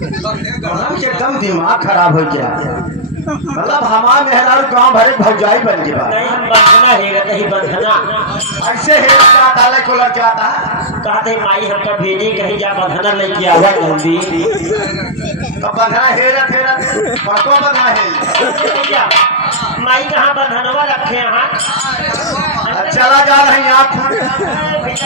एकदम दिमाग खराब हो गया। मतलब हमारे मेहरारू गांव भरे भौजाई बन गया। नहीं बंधना है नहीं बंधना ऐसे है क्या ताले को लग जाता कहते माई हमका भेजे कहीं जा बंधना लेके आवा जल्दी तो बंधना हेरत हेरत पको बंधना है माई कहाँ बंधनवा रखे यहाँ चला जा रही आप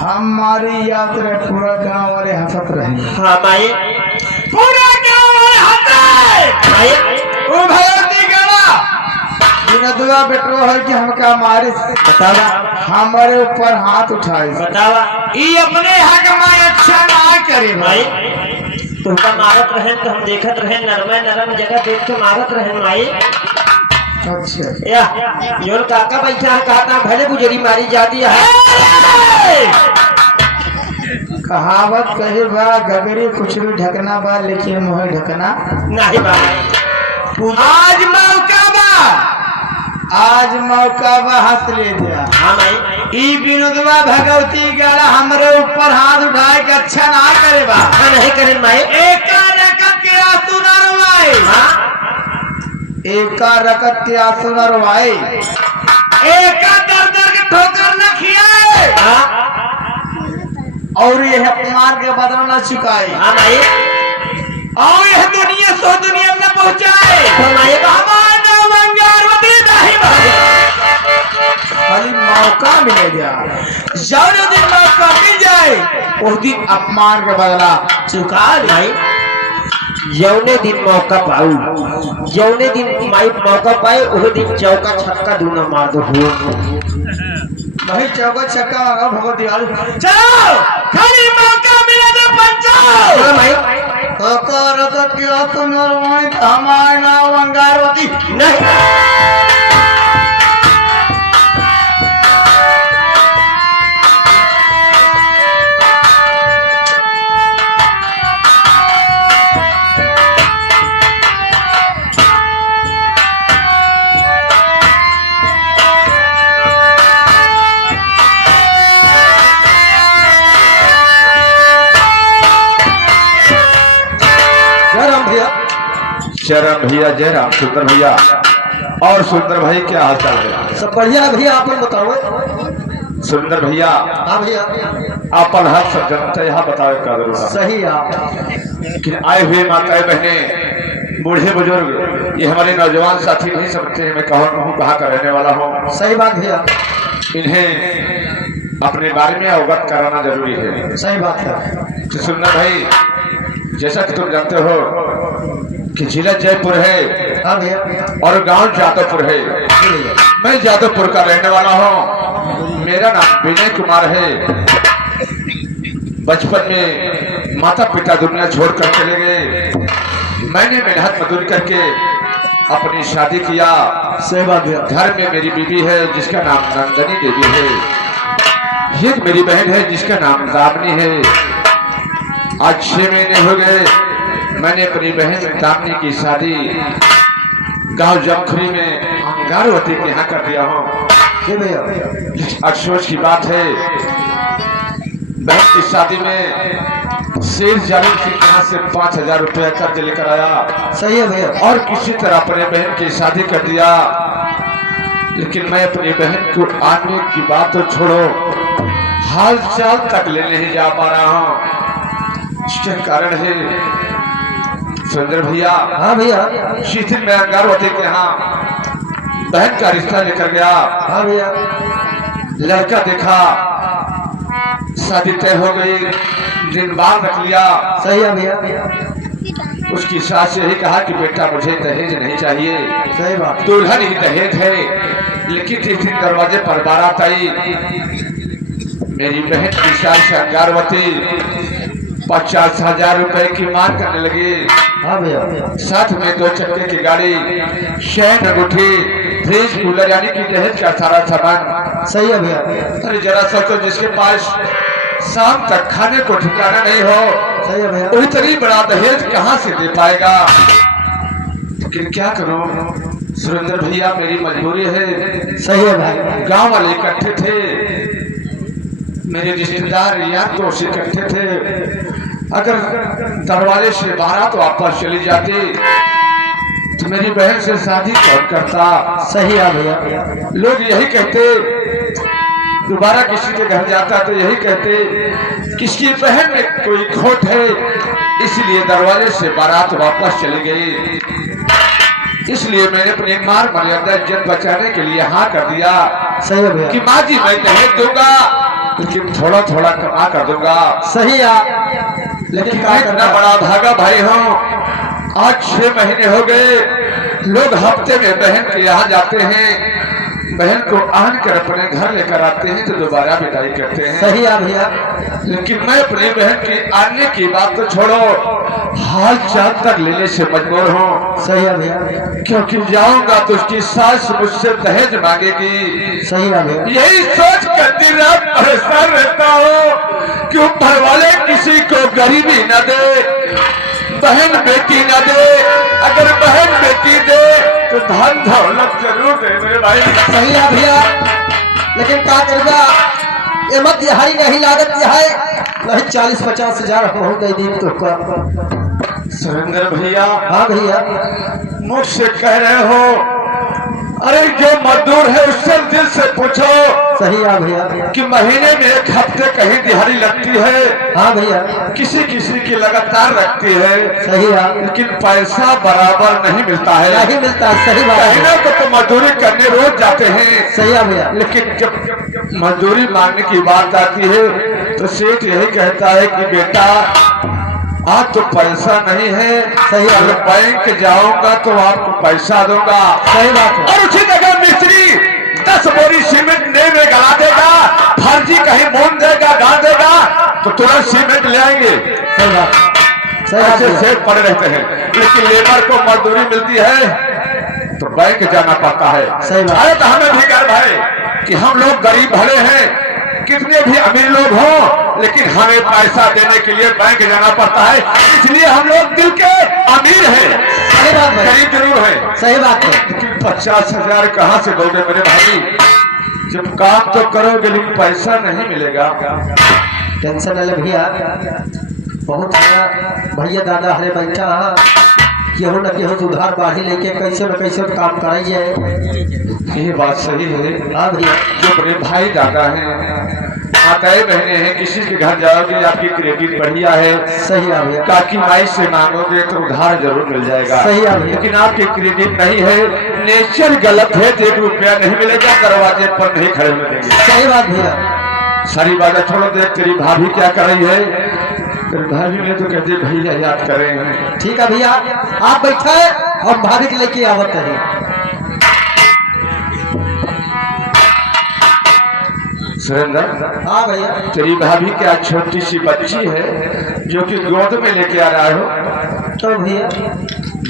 हमारी यात्रा पूरा गांव वाले हंसत रहे। हाँ माई पूरा गांव वाले हंसते माई ओ भगवती गाना बिना दुआ बेटो है कि हमका मारे बतावा हमारे ऊपर हाथ उठाए बतावा ये अपने हक में अच्छा ना करे माई तुमका मारत रहे तो हम देखत रहे नरमे नरम जगह देख के मारत रहे माई अच्छा या जोर काका बैठा है कहता भले गुजरी मारी जाती है कहावत कहे बा गगरी कुछ भी ढकना बा लेकिन मुँह ढकना नहीं भाई आज मौका बा हंस ले दिया। हाँ भाई ई विनोदवा भगवती गाड़ा हमारे ऊपर हाथ उठाए के अच्छा ना करे बा नहीं करे माई एक रकत के आंसू न रुआए एक रकत के आंसू न रुआए एक दर दर के ठोकर न खियाए और ये अपमान के बदला न चुकाए। हाँ भाई और यह दुनिया सो दुनिया में पहुंचाए फरमाइएगा। हमारा वंगारवती नहीं खाली मौका मिले गया जब दिन मौका मिल जाए उस दिन अपमान का बदला चुका भाई जौने दिन मौका पाऊ जौने दिन माई मौका पाए उस दिन चौका छक्का दूना मार दो नहीं चौका छक्का भगवत दिवाली चलो खाली मौका मिला तो पंचाओ भाई क्या हमारा वंगारवती नहीं चरण भैया जय राम सुंदर भैया और सुंदर भाई क्या हाल चाल है सब बढ़िया है भैया आप बताओ सुंदर भैया हाँ भैया अपन हर सब जनता यहाँ बताओ क्या जरूरत सही आप कि आए हुए माताएं बहने बूढ़े बुजुर्ग ये हमारे नौजवान साथी नहीं समझते मैं कहाँ का रहने वाला हूँ सही बात भैया इन्हें अपने बारे में अवगत कराना जरूरी है सही बात है कि सुंदर भाई जैसा कि तुम जानते हो कि जिला जयपुर है हाँ भैया और गांव जादवपुर है मैं जादवपुर का रहने वाला हूँ मेरा नाम विनय कुमार है बचपन में माता पिता दुनिया छोड़कर चले गए मैंने मेहनत मजदूरी करके अपनी शादी किया सही बात भैया घर में मेरी बीवी है जिसका नाम नंदनी देवी है एक मेरी बहन है जिसका नाम दामिनी है आज 6 महीने हो गए मैंने अपनी बहन दामिनी की शादी गांव जमखुरी में अंगारवती के यहाँ कर दिया हूँ अफसोस की बात है बहन की शादी में शेर जालिम सिंह यहाँ से 5,000 रुपया कर्ज लेकर आया सही है भैया और किसी तरह अपने बहन की शादी कर दिया लेकिन मैं अपनी बहन को आने की बात तो छोड़ो हाल चाल तक ले नहीं जा पा रहा हूँ इसके कारण है सुंदर भैया हाँ भैया शीतल में अंगारवती के यहाँ बहन का रिश्ता लेकर गया हाँ भैया लड़का देखा शादी तय हो गई दिन बाद रख लिया सही है भैया उसकी सास से यही कहा कि बेटा मुझे दहेज नहीं चाहिए सही बात दुल्हन ही दहेज है लेकिन जिस दिन दरवाजे पर बारात आई मेरी बहन की सास अंगारवती 50,000 रुपए की मांग करने लगी हाँ भैया साथ में 2 चक्के की गाड़ी शहर अंगूठी फ्रिज कूलर यानी कि दहेज का सारा सामान सही है भैया अरे जरा सोचो जिसके पास शाम तक खाने को ठिकाना नहीं हो सही है भैया उतनी बड़ा दहेज कहाँ से दे पाएगा लेकिन क्या करूं सुरेंद्र भैया मेरी मजबूरी है सही है भाई गांव वाले इकट्ठे थे मेरे रिश्तेदार यार दोस्त इकट्ठे थे अगर दरवाजे से बारात वापस चली जाती तो मेरी बहन से शादी कौन करता सही है भैया लोग यही कहते दोबारा किसी के घर जाता तो यही कहते किसकी बहन में कोई खोट है इसलिए दरवाजे से बारात वापस चली गई इसलिए मैंने अपनी मार मर्यादा इज्जत बचाने के लिए हाँ कर दिया सही है भैया कि माँ जी मैं दहेज दूंगा लेकिन थोड़ा थोड़ा कमा कर दूंगा सही है लेकिन मैं इतना बड़ा भागा भाई हूँ आज 6 महीने हो गए लोग हफ्ते में बहन के यहाँ जाते हैं बहन को आन कर अपने घर लेकर आते हैं तो दोबारा विदाई करते हैं सही है भैया लेकिन मैं अपनी बहन की आने की बात तो छोड़ो हाल चाल तक लेने से मजबूर हूँ सही है भैया क्योंकि जाऊंगा तो उसकी सास मुझसे दहेज मांगेगी सही है भैया यही सोच कर दिन रात परेशान रहता हूँ कि ऊपर वाले किसी को गरीबी न दे बहन बेटी न दे अगर बहन बेटी दे तो धन दौलत जरूर दे मेरे भाई सही है भैया लेकिन क्या करगा ये मत दिहाड़ी नहीं लागत है नहीं 40-50 हजार हो गई दिन तो सुरेंद्र भैया हाँ भैया मुझसे कह रहे हो अरे जो मजदूर है उससे दिल से पूछो सही है भैया कि महीने में एक हफ्ते कहीं दिहाड़ी लगती है। हाँ भैया किसी किसी की लगातार लगती है। सही है लेकिन पैसा बराबर नहीं मिलता है। नहीं मिलता सही बात कहीं ना है तो मजदूरी करने रोज जाते हैं। सही है भैया लेकिन जब मजदूरी मांगने की बात आती है तो सेठ यही कहता है कि बेटा आज तो पैसा नहीं है। सही अगर बात बैंक जाऊंगा तो आपको पैसा दूंगा। सही बात है और उसी जगह मिस्त्री 10 बोरी सीमेंट ने में गला देगा, फर्जी कहीं मून देगा डाल देगा तो तुरंत सीमेंट ले आएंगे। सही बात सही बात ऐसे भैया। सेठ पड़े रहते हैं। लेकिन लेबर को मजदूरी मिलती है तो बैंक जाना पड़ता है। सही बात। अरे तो हमें भी गर्व है कि हम लोग गरीब भले हैं, कितने भी अमीर लोग हों, लेकिन हमें पैसा देने के लिए बैंक जाना पड़ता है। इसलिए हम लोग दिल के अमीर हैं, सही बात भैया गरीब जरूर है। सही बात है लेकिन 50,000 कहाँ से दोगे मेरे भाई? जब काम तो करोगे लेकिन पैसा नहीं मिलेगा। टेंशन ले भैया बहुत भैया दादा हरे बैठा केहू न केहू उधार बाढ़ी लेके कैसे न कैसे काम कराई जाए। ये बात सही है। हाँ भैया जो बड़े भाई दादा हैं, माताएं बहनें हैं, किसी के घर जाओगे आपकी क्रेडिट बढ़िया है, सही है भैया काकी माई से मांगोगे तो उधार जरूर मिल जाएगा। सही है भैया लेकिन आपकी क्रेडिट नहीं है, नेचर गलत है, 1 रुपया नहीं मिलेगा, दरवाजे पर नहीं खड़े मिलेंगे। सही बात भैया सारी बातें छोड़ो, देख तेरी भाभी क्या कर रही है। तेरी भाभी ने तो कहते भैया याद कर रहे हैं। ठीक है भैया आप बैठे और भाभी के लेके आवत है। सुरेंद्र हाँ भैया तेरी भाभी क्या छोटी सी बच्ची है जो कि गोद में लेके आ रहा हो? तो भैया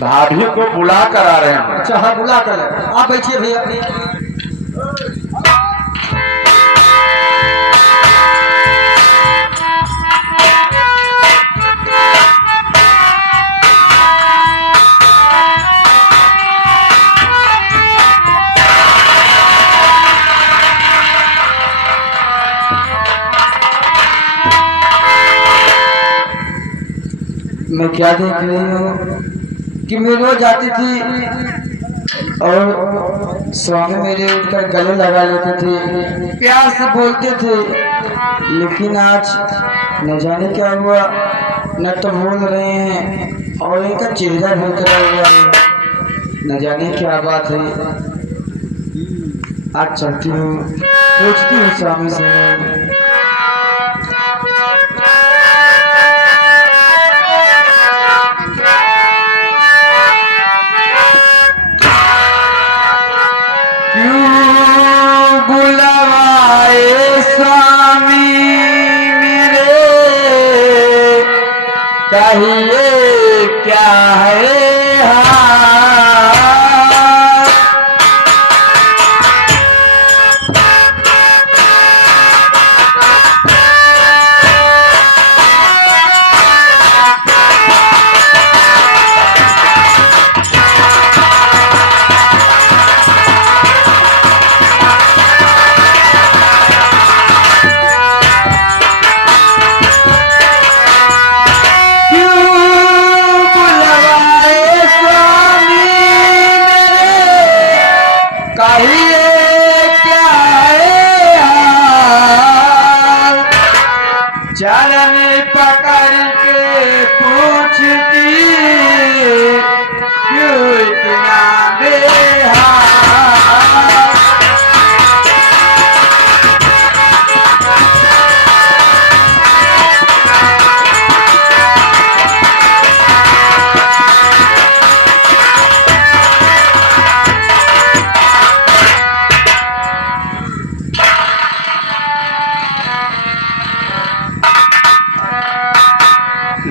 भाभी को बुला कर आ रहे हैं। अच्छा हाँ बुला कर आप बैठिए भैया मैं क्या देख रही हूँ कि मैं रोज आती थी और स्वामी मेरे उठकर गले लगा लेते थे, प्यार से बोलते थे, लेकिन आज न जाने क्या हुआ, न तो बोल रहे हैं और इनका चेहरा भी उतरा हुआ है, न जाने क्या बात है। आज चलती हूँ पूछती हूँ स्वामी से। कहिए क्या है हाल? चरण पकड़ के पूछती क्यों इतना बेहाल?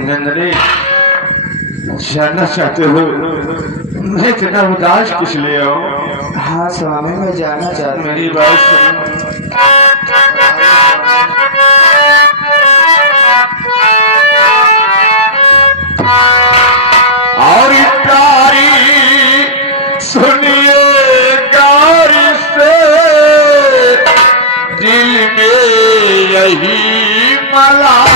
नंदनी जानना चाहते हो मैं इतना उदास किस लिए हूँ? हाँ स्वामी मैं जानना चाहती हूँ। मेरी बात सुनो। और प्यारी सुनिए गौर से, दिल में यही मलाल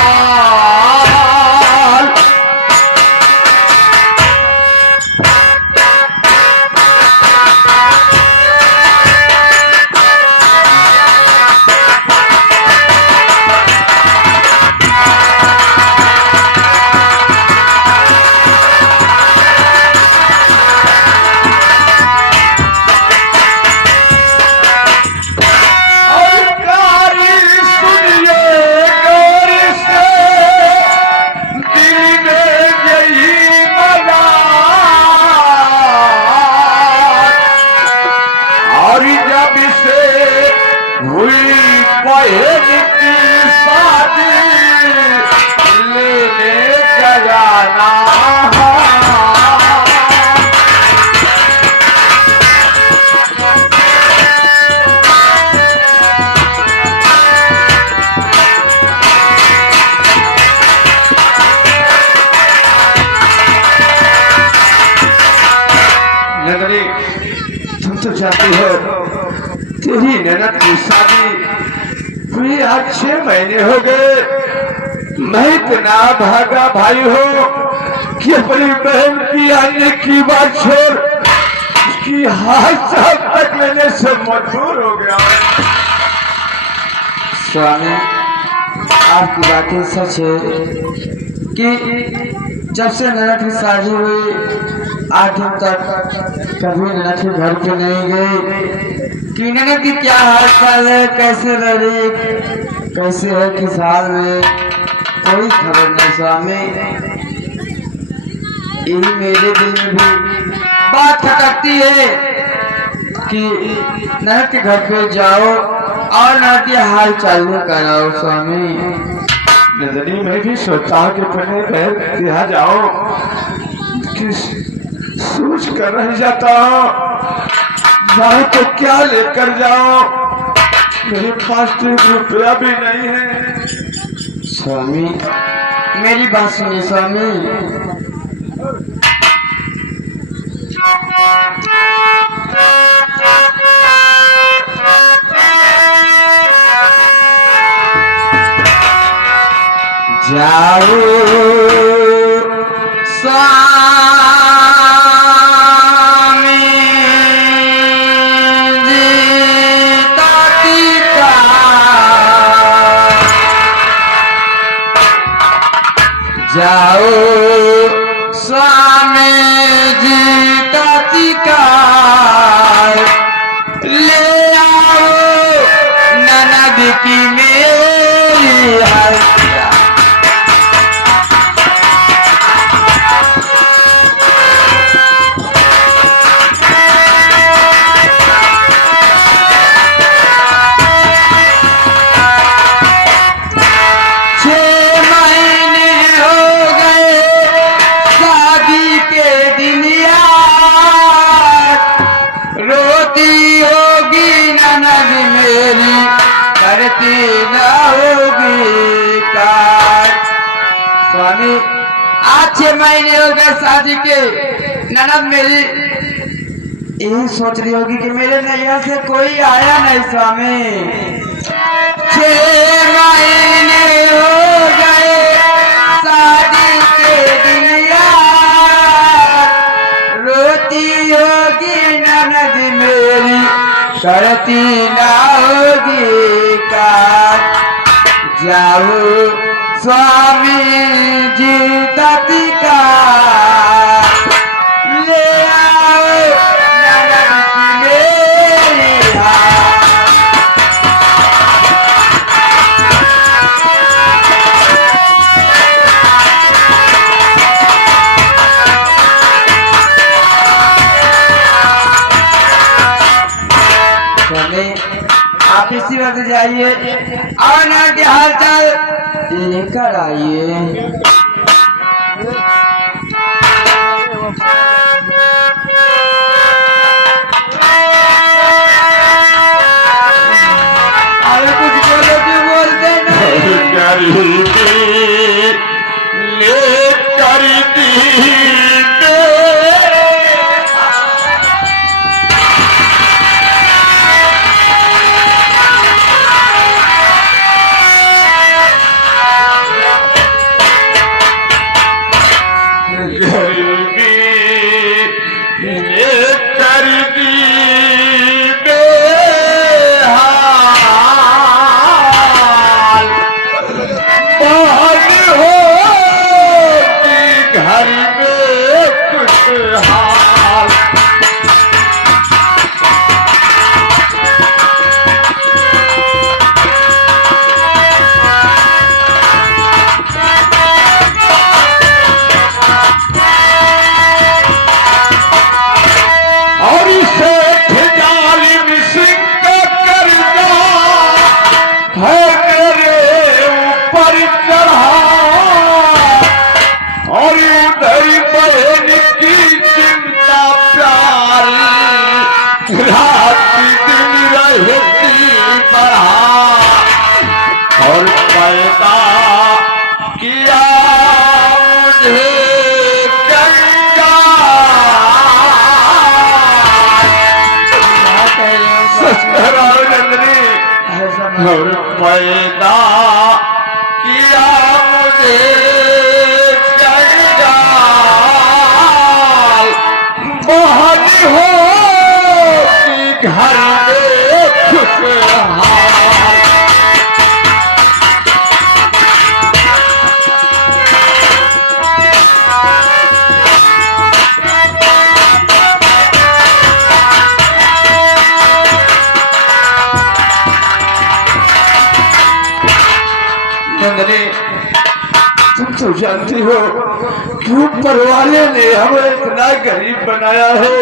स्वामी तुम तो जानती हो तेरी ननद की शादी हुई आज 6 महीने हो गए। मैं इतना भागा भाई हो कि अपनी बहन की आने की बात छोड़ उसकी हाथ साहब तक लेने से मजबूर हो गया। स्वामी आपकी बातें सच है कि जब से ननद की शादी हुई 8 दिन तक कभी ननद के घर पे नहीं गई कि ननद की क्या हाल चाल है, कैसे रह रही, कैसे है, किस हाल में, कोई खबर नहीं स्वामी। यही मेरे दिल में भी बात खटकती है कि ननद के घर पे जाओ और ननद के हाल चाल कराओ स्वामी। नजनी मैं भी सोचता हूँ कि पहले बहन के यहाँ जाओ कि सोच कर रह जाता हूँ जाओ तो क्या लेकर जाओ, मेरे पास तो 1 रुपया भी नहीं है। स्वामी मेरी बात सुनिए स्वामी। जाओ स्वामी जी ताती का, जाओ स्वामी जी ताती का, ले आओ ननद की मेरी हत्या। स्वामी आज 6 महीने हो गए शादी के, ननद मेरी यही सोच रही होगी कि मेरे नैया से कोई आया नहीं स्वामी। 6 महीने हो गए शादी के दिन यार, रोती होगी ननद मेरी करती ना होगी कार। जाओ स्वामी जी ताती का, ले आओ ननद की मेरी हाथ। आप इसी वक्त जाइए और ननद के हाल चाल लेकर आइए। अरे कुछ बोलो क्यों बोलते नहीं? पैदा किया मुझे जंजाल, मोहन हो कि घर में खुशहाल। तुम तो जानती हो कि ऊपर वाले ने हमें इतना गरीब बनाया है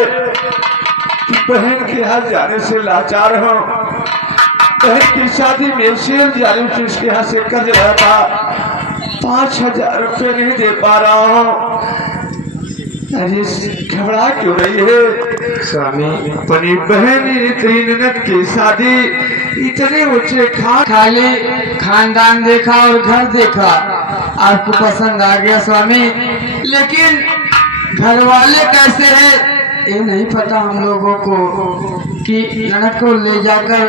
कि बहन के यहाँ जाने से लाचार हो। बहन की शादी में शेर जालिम किसके यहाँ से कर रहा था, 5,000 रुपये नहीं दे पा रहा हूँ। अरे घबरा क्यों रही है स्वामी? अपनी बहन इतनी ननद की शादी इतने ऊंचे खाली खानदान देखा और घर देखा, आपको पसंद आ गया स्वामी, लेकिन घर वाले कैसे हैं ये नहीं पता हम लोगों को कि ननद को ले जाकर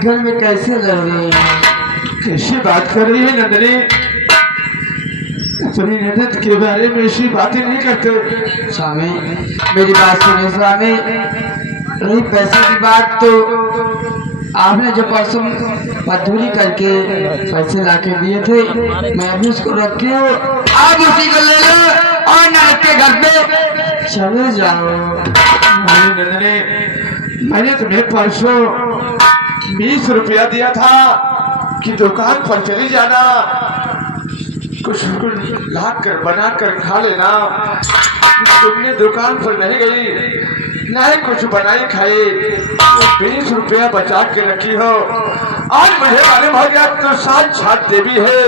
घर में कैसे रह रहे हैं। कैसी बात कर रही है नंदनी? अपनी ननद के बारे में ऐसी बातें नहीं करते। स्वामी मेरी बात सुनिए स्वामी, रही पैसे की बात तो आपने जो परसों मजदूरी करके पैसे लाके दिए थे, मैं अभी उसको रखे हूँ, आप उसी को ले लो और ननद के घर पे चले जाओ। नंदनी, मैंने तुम्हें परसों 20 रुपया दिया था कि दुकान पर चली जाना, कुछ ला कर बना कर खा लेना। तुमने दुकान पर नहीं गई, नहीं कुछ बनाई खाई, 20 रुपया बचा के रखी हो। आज मुझे मालूम हो गया तो साक्षात देवी है,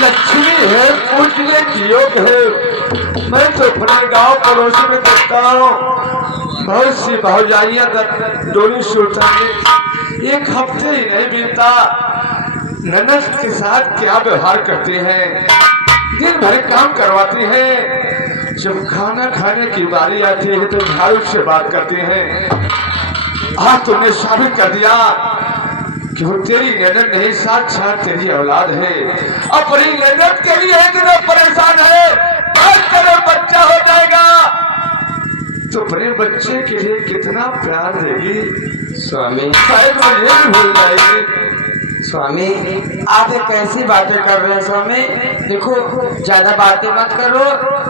लक्ष्मी है, पूजने की योग है। मैं तो अपने गांव पड़ोसी में देखता हूँ, बहुत सी भौजाइयां डोली सुल्तान एक हफ्ते ही नहीं बीतता ननद के साथ क्या व्यवहार करते हैं, दिन भर काम करवाती हैं, जब खाना खाने की बारी आती है तो झाड़ू से बात करते हैं। आज तुमने साबित कर दिया कि वो तेरी ननद नहीं, साक्षात तेरी औलाद है। अपनी ननद के लिए इतना परेशान है, तेरा बच्चा हो जाएगा तो अपने बच्चे के लिए कितना प्यार देगी स्वामी शायद मुझे भी भूल जाएगी। स्वामी आप ये कैसी बातें कर रहे हैं स्वामी? देखो ज्यादा बातें मत करो,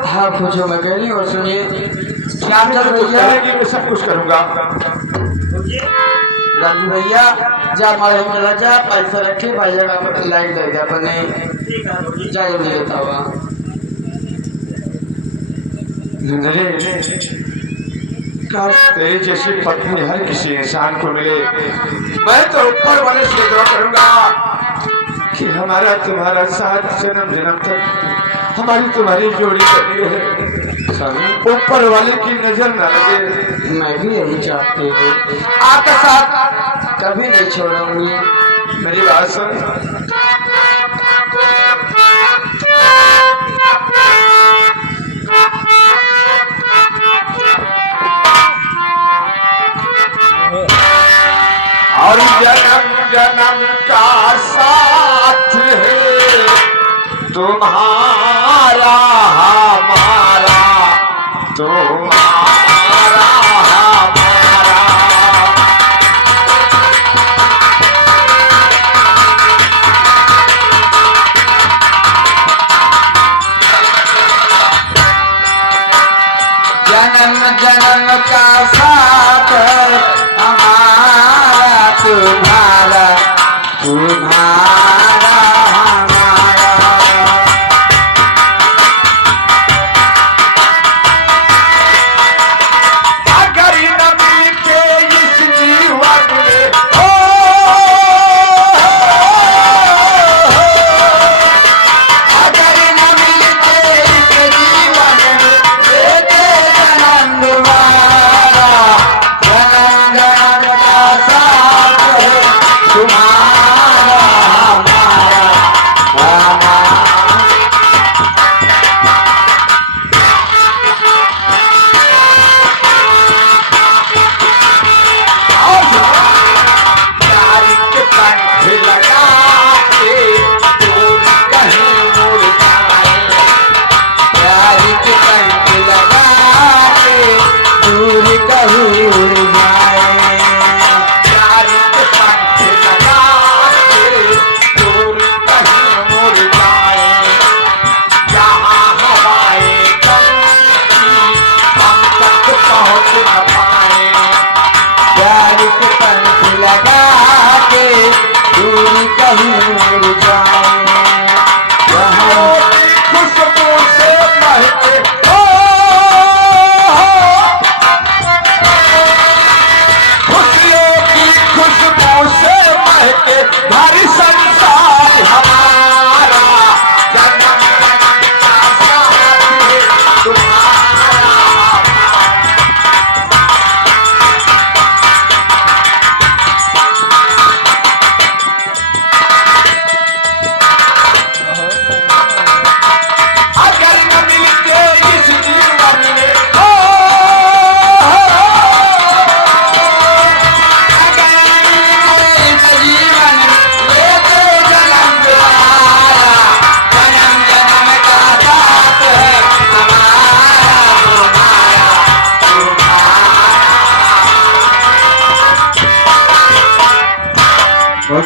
हाँ कुछ मैं कह रही हूँ सुनिए। क्या कर भैया? मैं सब कुछ करूंगा। राजू भैया जा मारे चला जा, पैसा रखे भैया का लाइट दे दिया अपने जाए नहीं देता हुआ। काश तेरी जैसी पत्नी हर किसी इंसान को मिले। मैं तो ऊपर वाले से दुआ करूंगा कि हमारा तुम्हारा साथ जन्म जन्म तक हमारी तुम्हारी जोड़ी बनी रहे, ऊपर वाले की नजर न लगे। मैं भी यही चाहती हूँ, आपका साथ कभी नहीं छोड़ूंगी। मेरी बात सुन। और जन्म जन्म का साथ है तुम्हारा हमारा, तुम्हारा हमारा। जन्म जन्म का साथ हमारा, तुम्हारा तुम्हारा हमारा।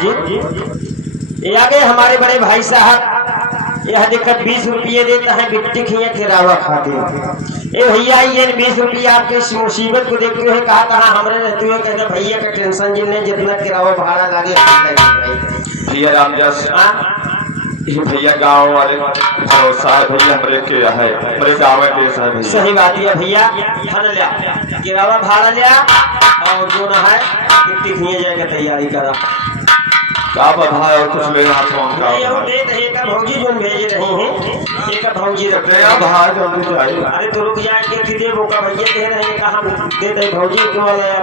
भौजी ये आगे हमारे बड़े भाई साहब यह देखकर 20 रुपये देता है बिट्टी खिया खिरावा खाते। ए भैया ये 20 रुपये आपके इस मुसीबत को देखते हुए कहा था हमारे रहते हुए कहते भैया का टेंशन जिन्हें जितना किरावा भाड़ा लागे भैया रामदास ये भैया गांव वाले भरोसा है भैया हमरे के है मेरे गांव में देश है भैया। सही बात है भैया धन लिया किरावा भाड़ा लिया और जो ना है बिट्टी खिया जाएगा तैयारी करा का भाई और कुछ ले हाथ में का एक भौजी जो भेज रहे हैं एक भौजी रखते हैं भाई जल्दी चाहिए। अरे तो रुक जाए कि दे वो का भैया दे रहे हैं कहां दे दे भौजी क्यों आया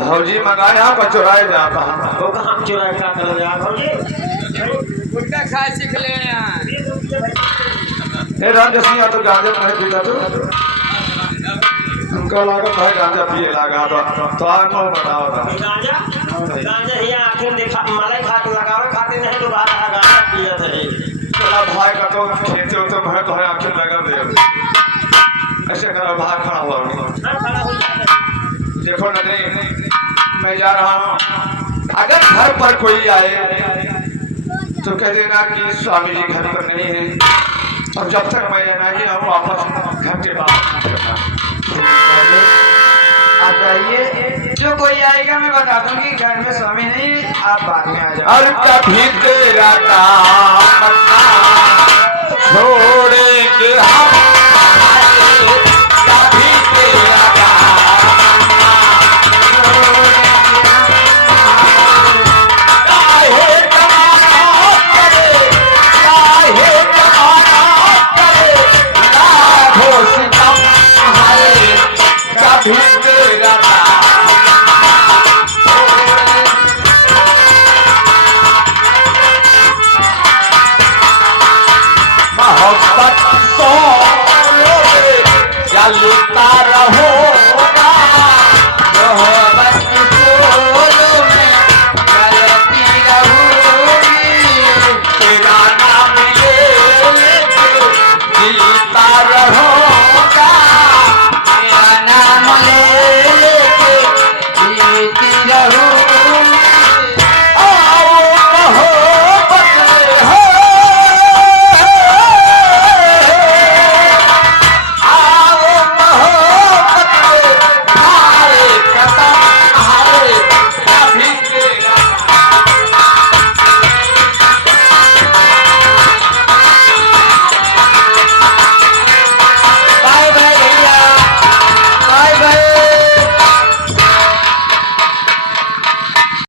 भौजी मंगाए यहाँ पर चुराए जा कहाँ वो कहां चुराए क्या कर रहे हैं भौजी गुटखा खाए सीख ले ए रामदासिया तो गांजा नहीं पीता तू उनका लागत है गांजा पिए लगा तो आन में बताओ गांजा गांजा ही आखिर देखा मलाई खा के लगावे खाते नहीं तो बाहर गांजा पिया थे तेरा भाई का तो खेते हो तो मैं तो है आखिर लगा दे ऐसे करो बाहर खड़ा हुआ देखो ना नहीं मैं जा रहा हूँ अगर घर पर कोई आए तो कह देना कि स्वामी जी घर पर नहीं है और जब तक मैं नहीं आऊँ वापस घर के बाहर आप जाइए जो कोई आएगा मैं बता दूंगी घर में स्वामी नहीं आप बाद में आ जाओ। और कभी तेरा काम छोड़ेंगे हम